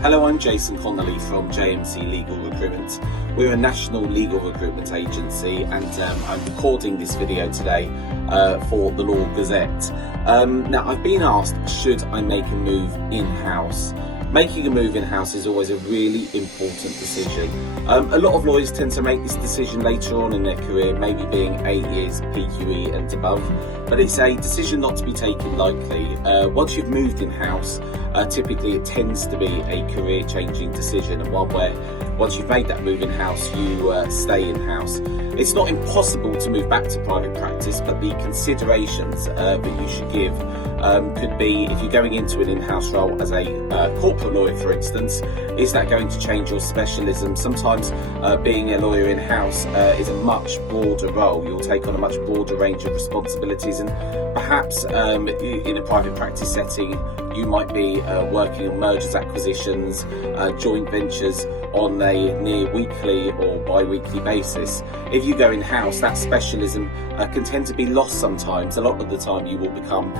Hello, I'm Jason Connolly from JMC Legal Recruitment. We're a national legal recruitment agency, and I'm recording this video today for the Law Gazette. Now, I've been asked, should I make a move in-house? Making a move in-house is always a really important decision. A lot of lawyers tend to make this decision later on in their career, maybe being 8 years PQE and above, but it's a decision not to be taken lightly. Once you've moved in-house, typically it tends to be a career-changing decision, and one where once you've made that move in-house, you stay in-house. It's not impossible to move back to private practice, but the considerations that you should give could be, if you're going into an in-house role as a corporate lawyer, for instance, is that going to change your specialism? Sometimes being a lawyer in-house is a much broader role. You'll take on a much broader range of responsibilities, and perhaps in a private practice setting, you might be working on mergers, acquisitions, joint ventures on a near weekly or bi-weekly basis. If you go in-house, that specialism can tend to be lost sometimes. A lot of the time you will become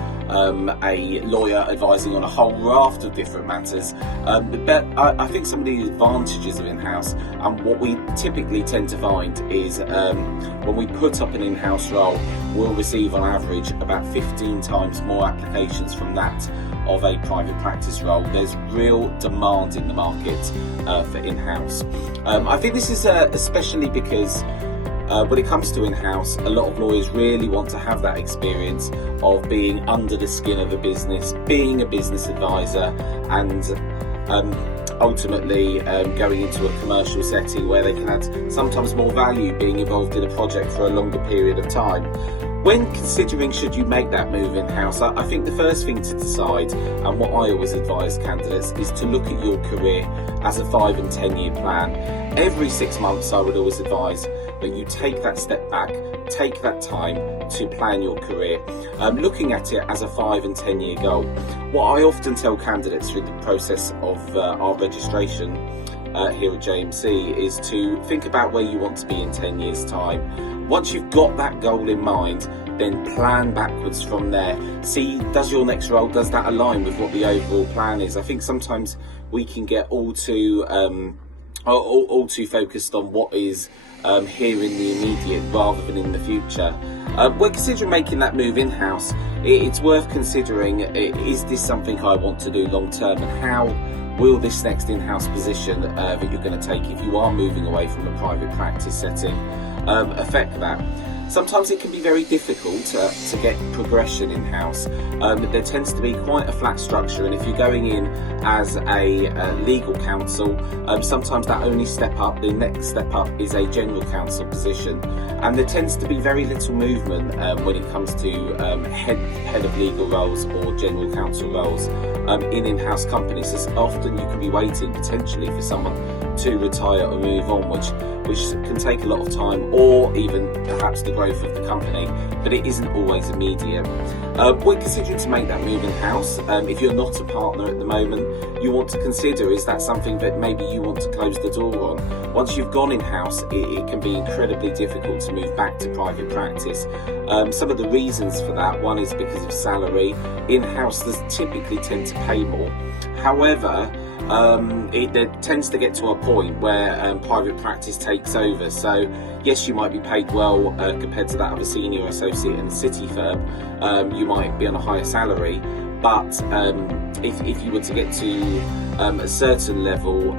a lawyer advising on a whole raft of different matters. But I think some of the advantages of in-house, and what we typically tend to find is when we put up an in-house role, we'll receive on average about 15 times more applications from that of a private practice role. There's real demand in the market for in-house. I think this is especially because when it comes to in-house, a lot of lawyers really want to have that experience of being under the skin of a business, being a business advisor, and ultimately going into a commercial setting where they can add sometimes more value, being involved in a project for a longer period of time. When considering should you make that move in-house, I think the first thing to decide, and what I always advise candidates, is to look at your career as a 5 and 10 year plan. Every 6 months I would always advise that you take that step back, take that time to plan your career, looking at it as a 5 and 10 year goal. What I often tell candidates through the process of our registration here at JMC is to think about where you want to be in 10 years time. Once you've got that goal in mind, then plan backwards from there. See, does your next role, does that align with what the overall plan is? I think sometimes we can get all too focused on what is here in the immediate rather than in the future. When considering making that move in-house, it's worth considering, is this something I want to do long term, and how will this next in-house position that you're going to take, if you are moving away from a private practice setting, affect that? Sometimes it can be very difficult to get progression in-house. There tends to be quite a flat structure, and if you're going in as a legal counsel, sometimes that only step up, the next step up, is a general counsel position, and there tends to be very little movement when it comes to head of legal roles or general counsel roles in in-house companies. So often you can be waiting potentially for someone to retire or move on, which can take a lot of time, or even perhaps the growth of the company, but it isn't always immediate. When considering to make that move in-house, if you're not a partner at the moment, you want to consider, is that something that maybe you want to close the door on? Once you've gone in-house, it can be incredibly difficult to move back to private practice. Some of the reasons for that, one is because of salary. In-house does typically tend to pay more. However, it tends to get to a point where private practice takes over. So yes, you might be paid well compared to that of a senior associate in a city firm. You might be on a higher salary, but if you were to get to a certain level,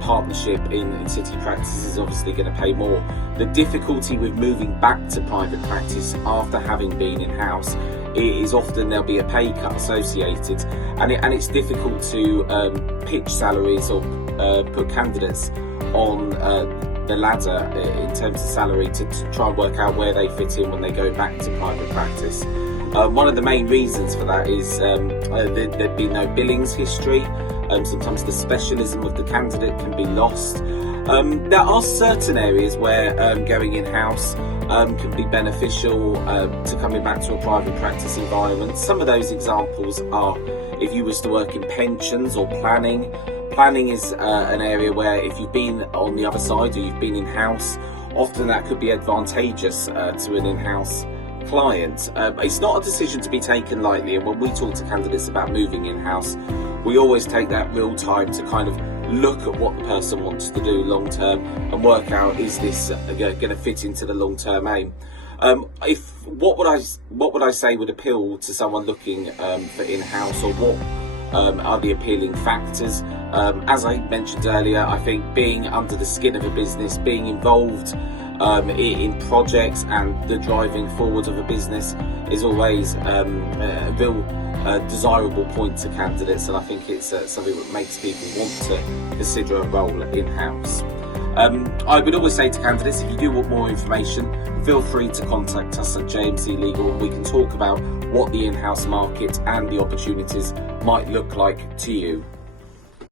partnership in city practice is obviously going to pay more. The difficulty with moving back to private practice after having been in-house is often there'll be a pay cut associated, and it's difficult to pitch salaries or put candidates on the ladder in terms of salary to try and work out where they fit in when they go back to private practice. One of the main reasons for that is there'd be no billings history. Sometimes the specialism of the candidate can be lost. There are certain areas where going in-house can be beneficial to coming back to a private practice environment. Some of those examples are if you was to work in pensions or planning. Planning is an area where if you've been on the other side or you've been in-house, often that could be advantageous to an in-house client. It's not a decision to be taken lightly, and when we talk to candidates about moving in-house, we always take that real time to kind of look at what the person wants to do long term and work out, is this going to fit into the long term aim. What would I say would appeal to someone looking for in-house, or what are the appealing factors? As I mentioned earlier, I think being under the skin of a business, being involved in projects and the driving forward of a business is always a real desirable point to candidates, and I think it's something that makes people want to consider a role in-house. I would always say to candidates, if you do want more information, feel free to contact us at JMC Legal, and we can talk about what the in-house market and the opportunities might look like to you.